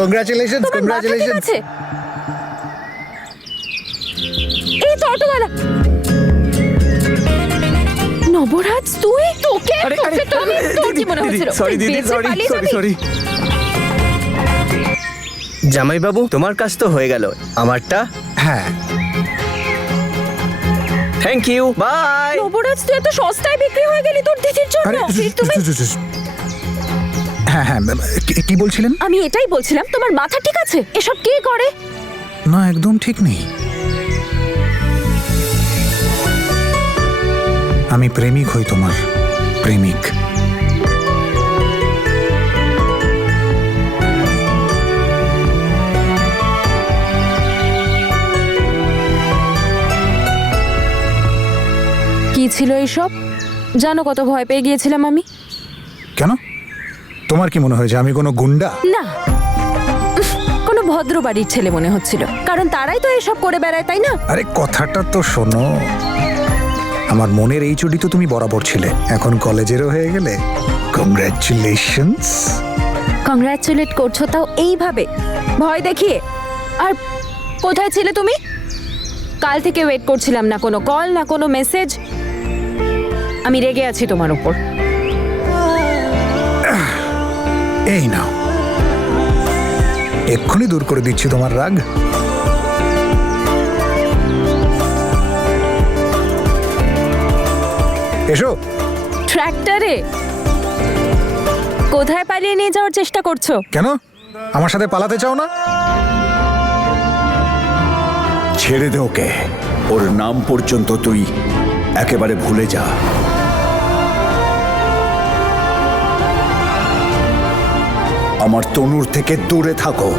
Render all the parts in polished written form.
Congratulations, তোমার মাথা ঠিক কংগ্রাচুলেশনস। আছে? এই তো অটোওয়ালা। নবরাজ তুই? তোকে তো আমি তোর কি মনে হচ্ছিল? সরি দিদি, সরি সরি সরি। জামাইবাবু, তোমার কাজ তো হয়ে গেল, আমারটা? হ্যাঁ, থ্যাংক ইউ, বাই। নবরাজ তুই এত সস্তায় বিক্রি হয়ে গেলি তোর দিদির জন্য। আরে তুমি হ্যাঁ হ্যাঁ, কি বলছিলেন? আমি এটাই বলছিলাম, তোমার মাথা ঠিক আছে? এসব কে করে? না, একদম ঠিক নেই। আমি প্রেমিক হই, তোমার প্রেমিক। কি ছিল এইসব? জানো কত ভয় পেয়ে গিয়েছিলাম আমি। কেন? তোমার কি মনে হয় যে আমি কোনো গুন্ডা? না, কোনো ভদ্র বাড়ির ছেলে মনে হচ্ছিল, কারণ তারাই তো এসব করে বেড়ায়, তাই না? আরে কথাটা তো শোনো, আমার মনের এই চুড়ি তো তুমি বরাবর ছিলে, এখন কলেজেরও হয়ে গেলে। কংগ্রাচুলেশনস। কংগ্রাচুলেট করছো তাও এইভাবে ভয় দেখিয়ে? আর কোথায় ছিলে তুমি? কাল থেকে ওয়েট করছিলাম, না কোনো কল না কোনো মেসেজ। আমি রেগে আছি তোমার উপর। এই নাও, এক্ষুনি দূর করে দিচ্ছি তোমার রাগ। এসো। ট্র্যাক্টরে কোথায় পালিয়ে নিয়ে যাওয়ার চেষ্টা করছো? কেন, আমার সাথে পালাতে চাও না? ছেড়ে দে ওকে, ওর নাম পর্যন্ত তুই একেবারে ভুলে যা। আমার তনুর থেকে দূরে থাকো।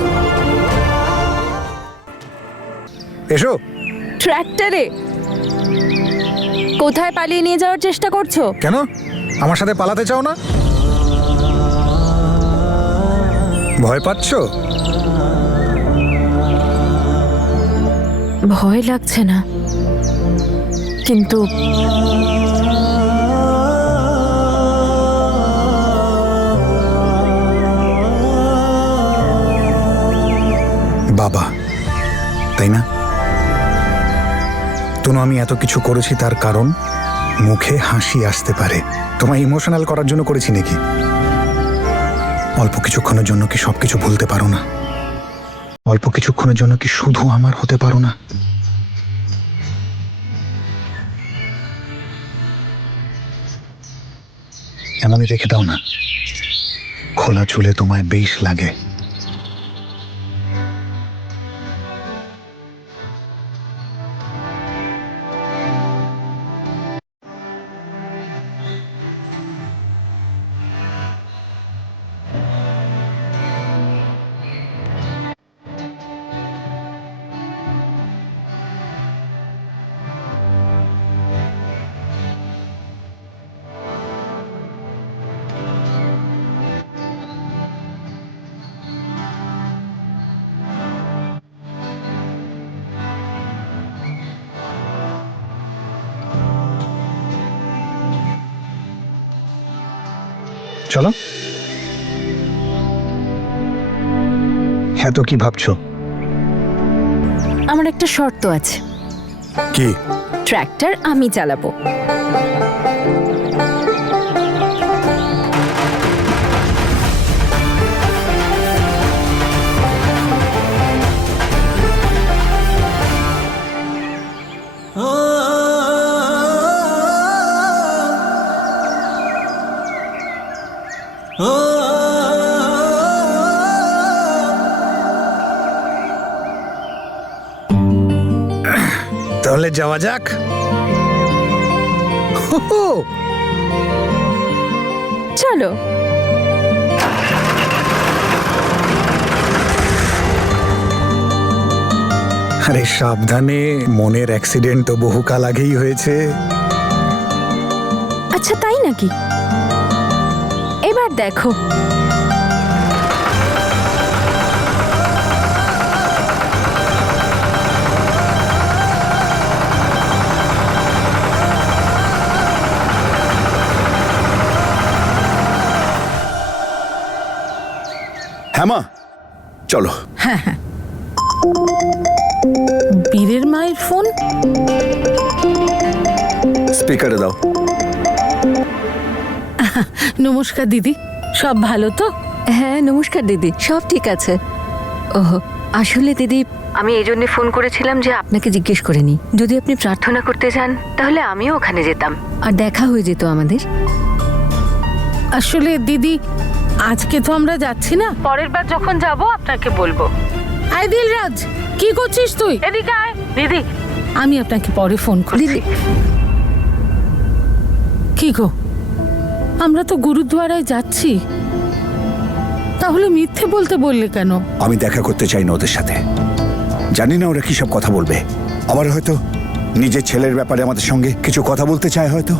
এসো। ট্র্যাক্টরে কোথায় পালিয়ে নিয়ে যাওয়ার চেষ্টা করছো? কেন, আমার সাথে পালাতে চাও না? ভয় পাচ্ছো? ভয় লাগছে না, কিন্তু বাবা, তাই না? তনু, আমি এত কিছু করেছি তার কারণ মুখে হাসি আসতে পারে। তোমায় ইমোশনাল করার জন্য করেছি নাকি? অল্প কিছুক্ষণের জন্য কি সবকিছু ভুলতে পারো না? অল্প কিছুক্ষণের জন্য কি শুধু আমার হতে পারো না? এমনই রেখে দাও না, খোলা চুলে তোমায় বেশ লাগে। চলো। হ্যাঁ, তো কি ভাবছো? আমার একটা শর্ত আছে। কি? ট্র্যাক্টর আমি চালাবো। তাহলে যাওয়া যাক। চলো। আরে সাবধানে, মনের অ্যাক্সিডেন্ট তো বহুকাল আগেই হয়েছে। আচ্ছা, তাই নাকি? এবার দেখো। হ্যাঁ মা, চলো। বীরের মায়ের ফোন। স্পিকারে দাও। নমস্কার দিদি, সব ভালো তো? হ্যাঁ নমস্কার দিদি, সব ঠিক আছে। ওহো, আসলে দিদি আমি এই জন্য ফোন করেছিলাম যে আপনাকে জিজ্ঞেস করে নি, যদি আপনি প্রার্থনা করতে চান তাহলে আমিও ওখানে যেতাম আর দেখা হয়ে যেত আমাদের। আসলে দিদি আজকে তো আমরা যাচ্ছি না, পরের বার যখন যাব আপনাকে বলবো। আয় দিলরাজ, কি করছিস তুই? এদিকে আয়। দিদি আমি আপনাকে পরে ফোন করি। দিদি কি গো, আমরা তো গুরুদ্বারায় যাচ্ছি, তাহলে মিথ্যে বলতে বললে কেন? আমি দেখা করতে চাই না ওদের সাথে। জানি না ওরা কি সব কথা বলবে। আবার হয়তো নিজের ছেলের ব্যাপারে আমাদের সঙ্গে কিছু কথা বলতে চায় হয়তো।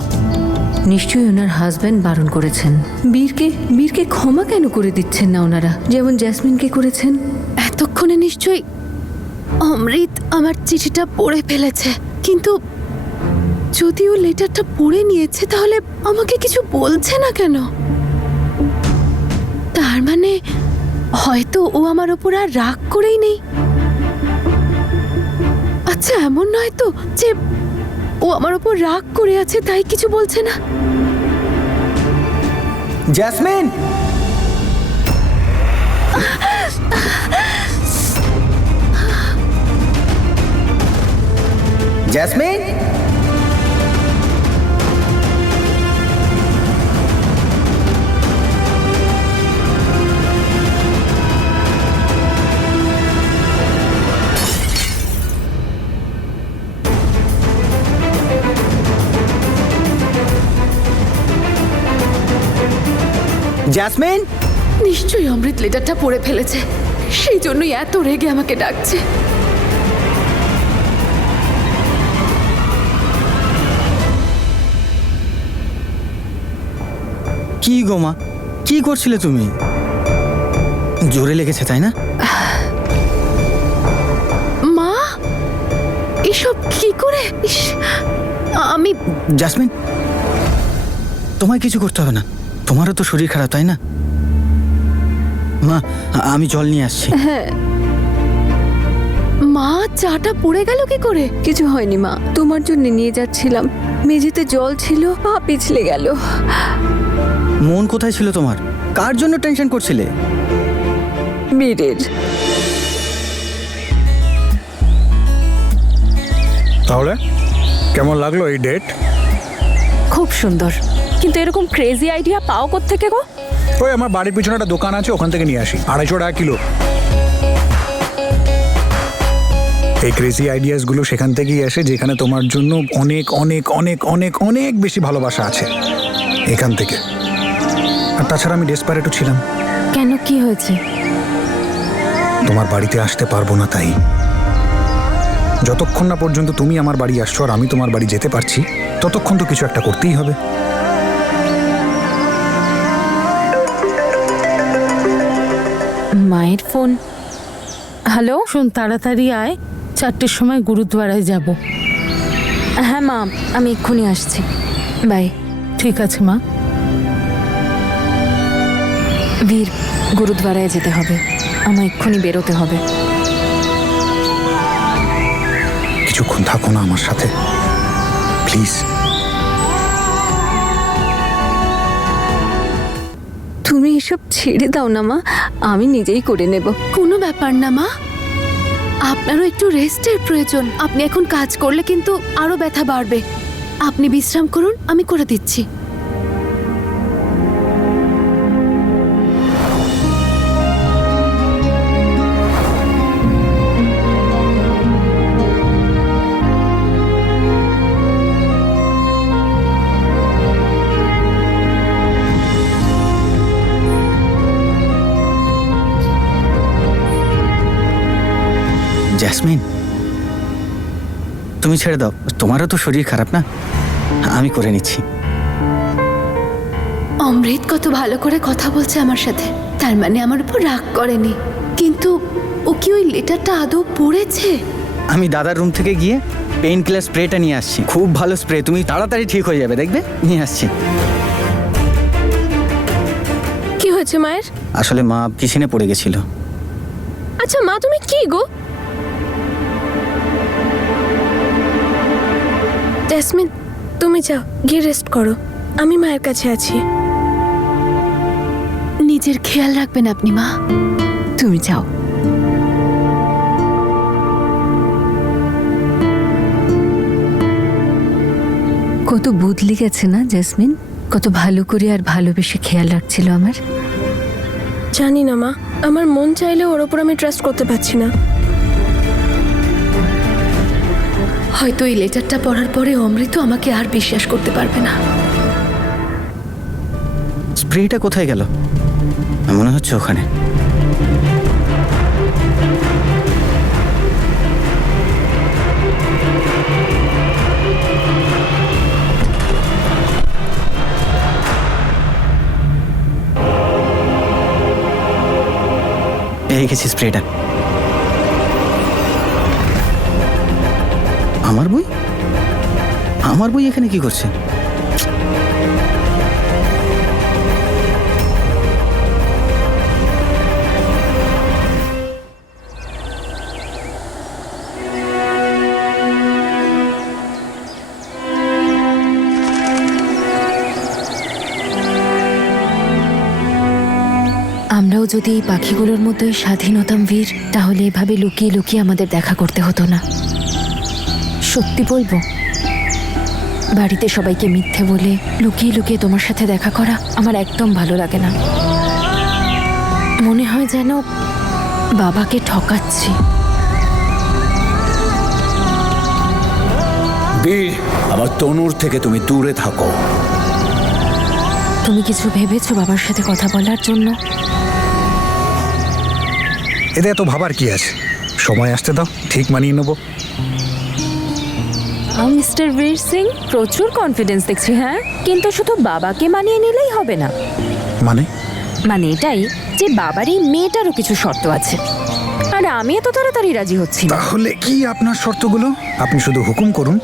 নিশ্চয়ই ওনার হাজবেন্ড বারণ করেছেন। বীরকে ক্ষমা কেন করে দিচ্ছেন না ওনারা, যেমন জ্যাসমিনকে করেছেন? এতক্ষণে নিশ্চয়ই অমৃত আমার চিঠিটা পড়ে ফেলেছে, কিন্তু যদি ও লেটারটা পড়ে নিয়েছে তাহলে আমাকে কিছু বলছে না কেন? তার মানে হয়তো ও আমার ওপর আর রাগ করেই নেই। আচ্ছা, এমন নয় তো যে ও আমার ওপর রাগ করে আছে তাই কিছু বলছে না? Jasmine, jasmine, jasmine. নিশ্চয়ই অমৃত লেটারটা পড়ে ফেলেছে, সেই জন্যই এত রেগে আমাকে ডাকছে। কি গো মা, কি করছিলে তুমি? জোরে লেগেছে তাই না? মা, এসব কি করে? ইস, আমি জাসমিন, তোমায় কিছু করতে হবে না, তোমারও তো শরীর খারাপ তাই না? মা, আমি জল নিয়ে আসছি। মা, চাটা পড়ে গেল কি করে? কিছু হয়নি মা, তোমার জন্য নিয়ে যাচ্ছিলাম, মেঝেতে জল ছিল, পা পিছলে গেল। মন কোথায় ছিল তোমার? কার জন্য টেনশন করছিলে? বীরের। তাহলে কেমন লাগলো এই ডেট? খুব সুন্দর, কিন্তু এরকম ক্রেজি আইডিয়া পাও কোত্থেকে গো? ওই আমার বাড়ির পিছনে একটা দোকান আছে, ওখান থেকে নিয়ে আসি, 250 টাকা কিলো। এই ক্রেজি আইডিয়াসগুলো সেখান থেকেই আসে যেখানে তোমার জন্য অনেক অনেক অনেক অনেক অনেক বেশি ভালোবাসা আছে, এখান থেকে। আর তাছাড়া আমি ডেসপারেটও ছিলাম। কেন, কি হয়েছে? তোমার বাড়িতে আসতে পারবো না, তাই যতক্ষণ না পর্যন্ত তুমি আমার বাড়ি আসছো আর আমি তোমার বাড়ি যেতে পারছি ততক্ষণ তো কিছু একটা করতেই হবে। মায়ের ফোন। হ্যালো। শোন, তাড়াতাড়ি আয়, 4টের সময় গুরুদ্বারায় যাব। হ্যাঁ মা, আমি এক্ষুনি আসছি, বাই। ঠিক আছে মা। বীর, গুরুদ্বারায় যেতে হবে, আমার এক্ষুনি বেরোতে হবে। কিছুক্ষণ থাকো না আমার সাথে প্লিজ। তুমি এসব ছেড়ে দাও না মা, আমি নিজেই করে নেব। কোনো ব্যাপার না মা, আপনারও একটু রেস্টের প্রয়োজন। আপনি এখন কাজ করলে কিন্তু আরো ব্যথা বাড়বে। আপনি বিশ্রাম করুন, আমি করে দিচ্ছি। জ্যাসমিন, তুমি ছেড়ে দাও, তোমারও তো শরীর খারাপ না, আমি করে নিচ্ছি। অমৃত কত ভালো করে কথা বলছে আমার সাথে, তার মানে আমার উপর রাগ করেনি। কিন্তু ও কি ওই লেটারটা আদৌ পড়েছে? আমি দাদার রুম থেকে গিয়ে পেইন কিলার স্প্রেটা নিয়ে আসছি, খুব ভালো স্প্রে, তুমি তাড়াতাড়ি ঠিক হয়ে যাবে, দেখবে। নিয়ে আসছি। কি হয়েছে মায়ের? আসলে মা কিচেনে পড়ে গেছিল, আচ্ছা মা, তুমি কি গো? জেসমিন, তুমি যাও, গিয়ে রেস্ট করো, আমি মায়ের কাছে আছি। নিজের খেয়াল রাখবেন আপনি মা, তুমি যাও। কত বদলে গেছে না জেসমিন, কত ভালো করে আর ভালোবেসে খেয়াল রাখছিল আমার। জানি না মা, আমার মন চাইলেও ওর ওপর আমি ট্রাস্ট করতে পারছি না। হয়তো এই লেটারটা পড়ার পরে অমৃত আমাকে আর বিশ্বাস করতে পারবে না। স্প্রেটা কোথায় গেল? মনে হচ্ছে ওখানে। পেয়ে গেছি স্প্রেটা। আমার বই? আমার বই এখানে কি করছে? আমরাও যদি এই পাখিগুলোর মতোই স্বাধীন হতাম বীর, তাহলে এভাবে লুকিয়ে লুকিয়ে আমাদের দেখা করতে হতো না। সত্যি বলবো, বাড়িতে সবাইকে মিথ্যে বলে লুকিয়ে লুকিয়ে তোমার সাথে দেখা করা আমার একদম ভালো লাগে না। মনে হয় যেন বাবাকে ঠকাচ্ছি। বীর, আমার তনুর থেকে তুমি দূরে থাকো। তুমি কিছু ভেবেছো বাবার সাথে কথা বলার জন্য? এতে এত ভাবার কি আছে? সময় আসতে দাও, ঠিক মানিয়ে নেবো। মিস্টার বীর সিং, প্রচুর কনফিডেন্স দেখছি। হ্যাঁ, কিন্তু শুধু বাবাকে মানিয়ে নিলেই হবে না। মানে এটাই যে বাবার এই মেয়েটারও কিছু শর্ত আছে, আর আমি এত তাড়াতাড়ি রাজি হচ্ছি না। তাহলে কি আপনার শর্তগুলো? আপনি শুধু হুকুম করুন,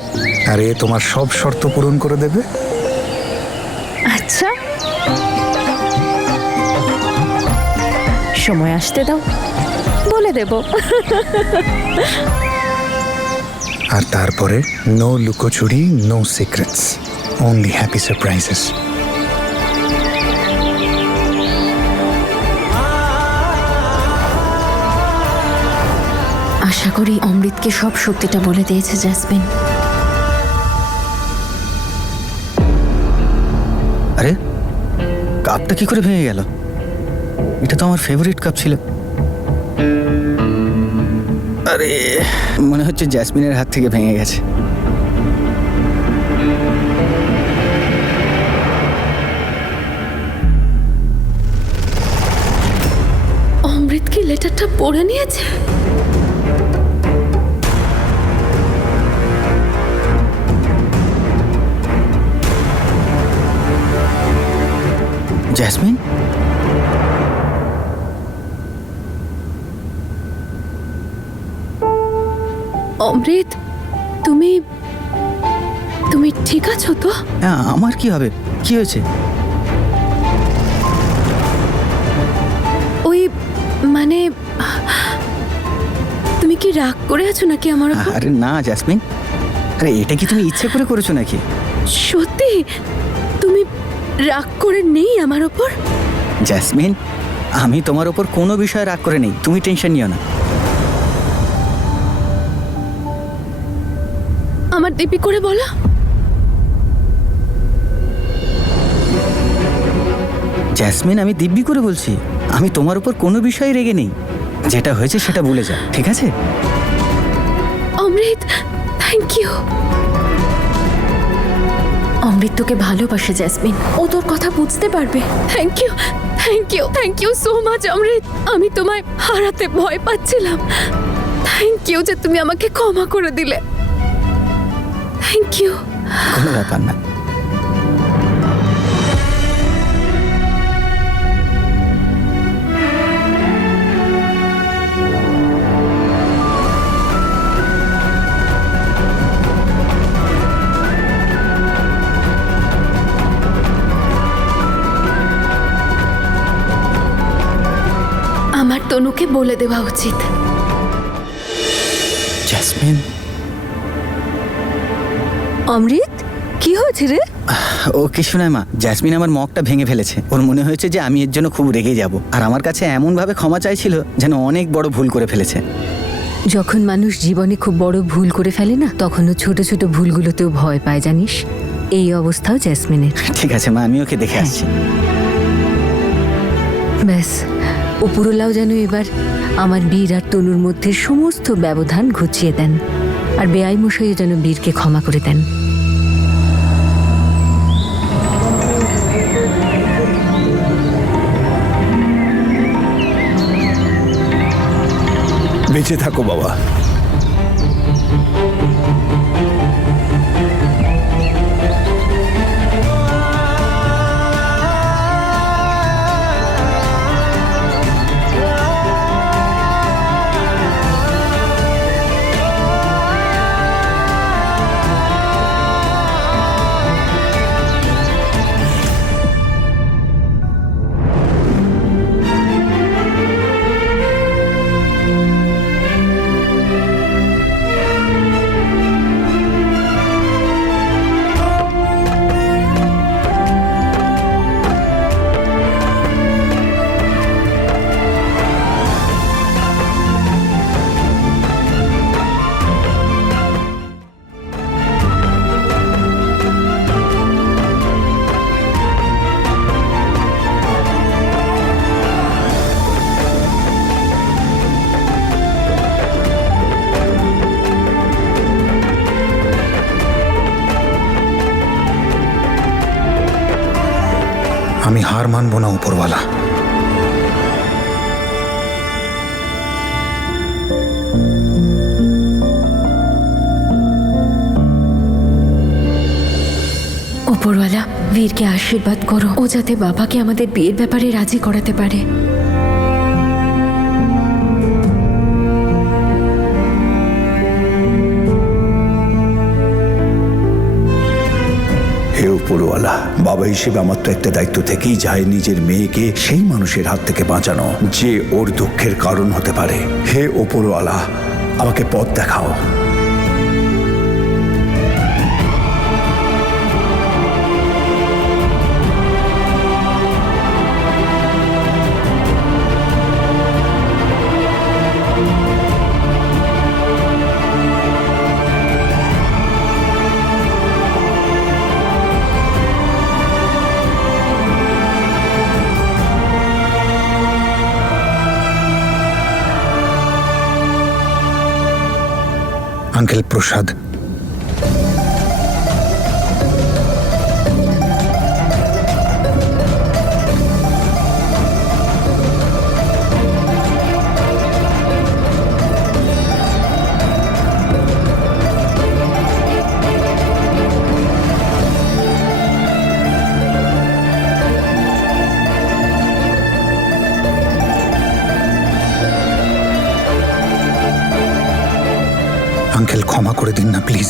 আর এ তোমার সব শর্ত পূরণ করে দেবে। আচ্ছা, সময় আসতে দাও, বলে দেব। আর তারপরে নো লুকোচুরি, no secrets, only happy surprises. আশা করি অমৃতকে সব সত্যিটা বলে দিয়েছে জেসমিন। আরে, কাপটা কি করে ভেঙে গেল? এটা তো আমার ফেভারিট কাপ ছিল। আরে, মনে হচ্ছে জ্যাসমিনের হাত থেকে ভেঙে গেছে। অমৃত কি লেটারটা পড়ে নিয়েছে? জ্যাসমিন, অমৃত, তুমি তুমি ঠিক আছো তো? হ্যাঁ, আমার কি হবে? কি হয়েছে? ওই মানে, তুমি কি রাগ করে আছো নাকি আমার উপর? আরে না জ্যাসমিন, আরে এটা কি তুমি ইচ্ছে করে করেছো নাকি? সত্যি তুমি রাগ করে নেই আমার উপর? জ্যাসমিন, আমি তোমার ওপর কোনো বিষয়ে রাগ করে নেই, তুমি টেনশন নিও না। আমার দিব্যি করে বলো। জ্যাসমিন, আমি দিব্যি করে বলছি, আমি তোমার উপর কোনো বিষয়ে রেগে নেই। যেটা হয়েছে সেটা ভুলে যাও, ঠিক আছে? অমৃত, থ্যাংক ইউ। অমৃত তোকে ভালোবাসে জেসমিন, ও তোর কথা বুঝতে পারবে। Thank you, thank you, thank you so much Amrit. আমি তোমায় হারাতে ভয় পাচ্ছিলাম। থ্যাংক ইউ যে তুমি আমাকে ক্ষমা করে দিলে। Thank you. কোনো ব্যাপার না। আমার তনুকে বলে দেওয়া উচিত। জ্যাসমিন, অমৃত, কি হয়েছে রে? ও কিছু নয় মা। জ্যাসমিন আমার মগটা ভেঙে ফেলেছে। ওর মনে হয়েছে যে আমি এর জন্য খুব রেগে যাব, আর আমার কাছে এমনভাবে ক্ষমা চাইছিল যেন অনেক বড় ভুল করে ফেলেছে। যখন মানুষ জীবনে খুব বড় ভুল করে ফেলে না, তখনও ছোট ছোট ভুলগুলোতেও ভয় পায়, জানিস? এই অবস্থাও জ্যাসমিনের। ঠিক আছে মা, আমি ওকে দেখে আসছি। ব্যাস, উপরওয়ালাও যেন এবার আমার বীর আর তনুর মধ্যে সমস্ত ব্যবধান ঘুচিয়ে দেন, আর বেআই মশাইও যেন বীরকে ক্ষমা করে দেন। বেঁচে থাকো বাবা। আমি হার মানব না উপরওয়ালা। ওপরওয়ালা, বীরকে আশীর্বাদ করো, ও যাতে বাবাকে আমাদের বিয়ের ব্যাপারে রাজি করাতে পারে। হে উপরওয়ালা, বাবা হিসেবে আমার তো একটা দায়িত্ব থেকেই যায় নিজের মেয়েকে সেই মানুষের হাত থেকে বাঁচানো যে ওর দুঃখের কারণ হতে পারে। হে উপরওয়ালা, আমাকে পথ দেখাও। আঙ্কেল প্রসাদ, আঙ্কেল ক্ষমা করে দিন না প্লিজ।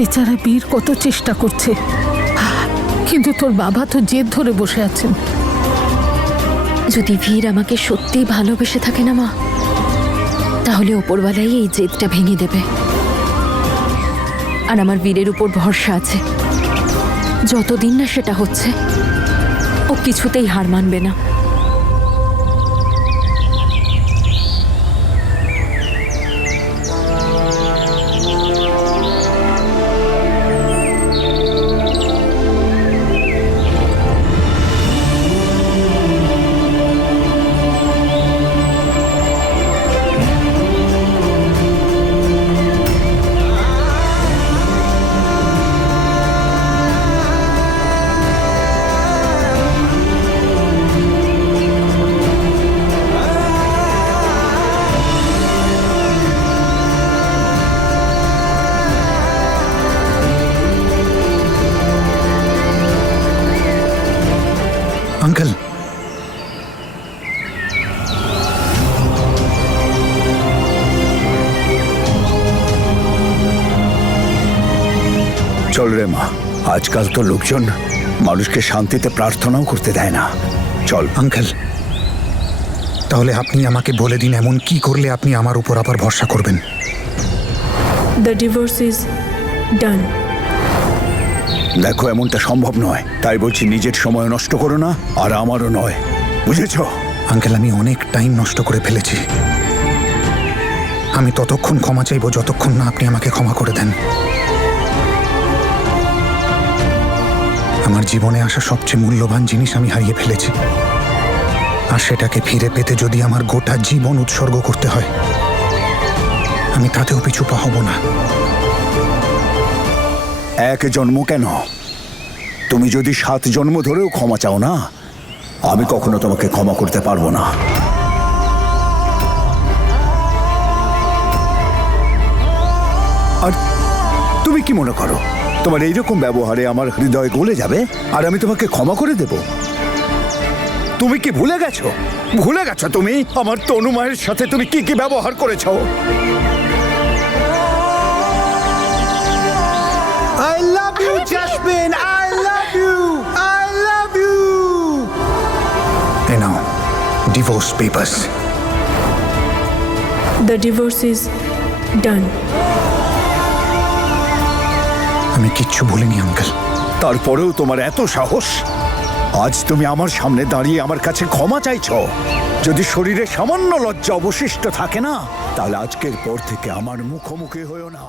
বেচারা বীর কত চেষ্টা করছে, কিন্তু তোর বাবা তো জেদ ধরে বসে আছেন। যদি বীর আমাকে সত্যিই ভালোবেসে থাকে না মা, তাহলে ওপরওয়ালাই এই জেদটা ভেঙে দেবে। আর আমার বীরের উপর ভরসা আছে, যতদিন না সেটা হচ্ছে ও কিছুতেই হার মানবে না। আঙ্কেল, চল রে মা, আজকাল তো লোকজন মানুষকে শান্তিতে প্রার্থনাও করতে দেয় না। চল। আঙ্কেল, তাহলে আপনি আমাকে বলে দিন এমন কি করলে আপনি আমার উপর আবার ভরসা করবেন? The divorce is done. দেখো, এমনটা সম্ভব নয়, তাই বলছি নিজের সময় নষ্ট করো না, আর আমারও নয়, বুঝেছো? আঙ্কেল, আমি অনেক টাইম নষ্ট করে ফেলেছি। আমি ততক্ষণ ক্ষমা চাইব যতক্ষণ না আপনি আমাকে ক্ষমা করে দেন। আমার জীবনে আসা সবচেয়ে মূল্যবান জিনিস আমি হারিয়ে ফেলেছি, আর সেটাকে ফিরে পেতে যদি আমার গোটা জীবন উৎসর্গ করতে হয়, আমি তাতেও পিছু পা হব না। এক জন্ম কেন, তুমি যদি 7 জন্ম ধরেও ক্ষমা চাও না, আমি কখনো তোমাকে ক্ষমা করতে পারবো না। আর তুমি কি মনে করো তোমার এইরকম ব্যবহারে আমার হৃদয় গলে যাবে আর আমি তোমাকে ক্ষমা করে দেব? তুমি কি ভুলে গেছো? ভুলে গেছো তুমি আমার তনু মায়ের সাথে তুমি কি কি ব্যবহার করেছো? I love you, Jasmine. I love you. I love you. And now, divorce papers. The divorce is done. আমি কিচ্ছু ভুলিনি আঙ্কেল। তারপরেও তোমার এত সাহস, আজ তুমি আমার সামনে দাঁড়িয়ে আমার কাছে ক্ষমা চাইছো। যদি শরীরে সামান্য লজ্জা অবশিষ্ট থাকে না, তাহলে আজকের পর থেকে আমার মুখোমুখি হয়েও না।